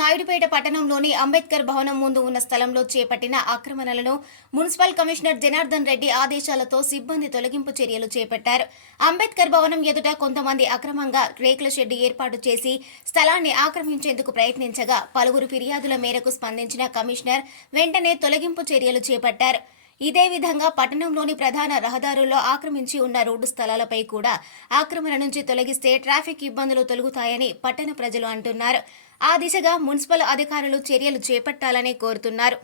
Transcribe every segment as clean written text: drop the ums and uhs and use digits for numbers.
నాయుడుపేట పట్టణంలోని అంబేద్కర్ భవనం ముందు ఉన్న స్థలంలో చేపట్టిన ఆక్రమణలను మున్సిపల్ కమిషనర్ జనార్దన్ రెడ్డి ఆదేశాలతో సిబ్బంది తొలగింపు చర్యలు చేపట్టారు. అంబేద్కర్ భవనం ఎదుట కొంతమంది అక్రమంగా రేకుల షెడ్ ఏర్పాటు చేసి స్థలాన్ని ఆక్రమించేందుకు ప్రయత్నించగా పలువురు ఫిర్యాదుల మేరకు స్పందించిన కమిషనర్ వెంటనే తొలగింపు చర్యలు చేపట్టారు. ఇదే విధంగా పట్టణంలోని ప్రధాన రహదారుల్లో ఆక్రమించి ఉన్న రోడ్డు స్థలాలపై కూడా ఆక్రమణ నుంచి తొలగిస్తే ట్రాఫిక్ ఇబ్బందులు తొలగుతాయని పట్టణ ప్రజలు అంటున్నారు. ఆ దిశగా మున్సిపల్ అధికారులు చర్యలు చేపట్టాలని కోరుతున్నారు.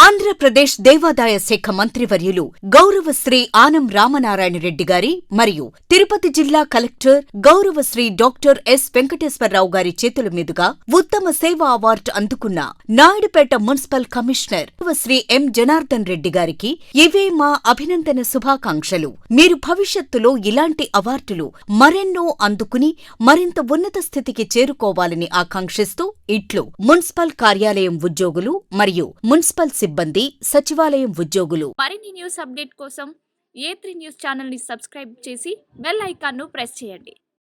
ఆంధ్రప్రదేశ్ దేవాదాయ శాఖ మంత్రివర్యులు గౌరవశ్రీ ఆనం రామనారాయణ రెడ్డి గారి మరియు తిరుపతి జిల్లా కలెక్టర్ గౌరవశ్రీ డాక్టర్ ఎస్ వెంకటేశ్వరరావు గారి చేతుల మీదుగా ఉత్తమ సేవా అవార్డు అందుకున్న నాయుడుపేట మున్సిపల్ కమిషనర్ శ్రీ ఎం జనార్దన్ రెడ్డి గారికి ఇవే మా అభినందన శుభాకాంక్షలు. మీరు భవిష్యత్తులో ఇలాంటి అవార్డులు మరెన్నో అందుకుని మరింత ఉన్నత స్థితికి చేరుకోవాలని ఆకాంక్షిస్తూ ఇట్లు మున్సిపల్ కార్యాలయం ఉద్యోగులు మరియు మున్సిపల్ సిబ్బంది, సచివాలయం ఉద్యోగులు. మరిన్ని న్యూస్ అప్డేట్ కోసం A3 న్యూస్ ఛానల్ ని సబ్స్క్రైబ్ చేసి బెల్ ఐకాన్ ను ప్రెస్ చేయండి.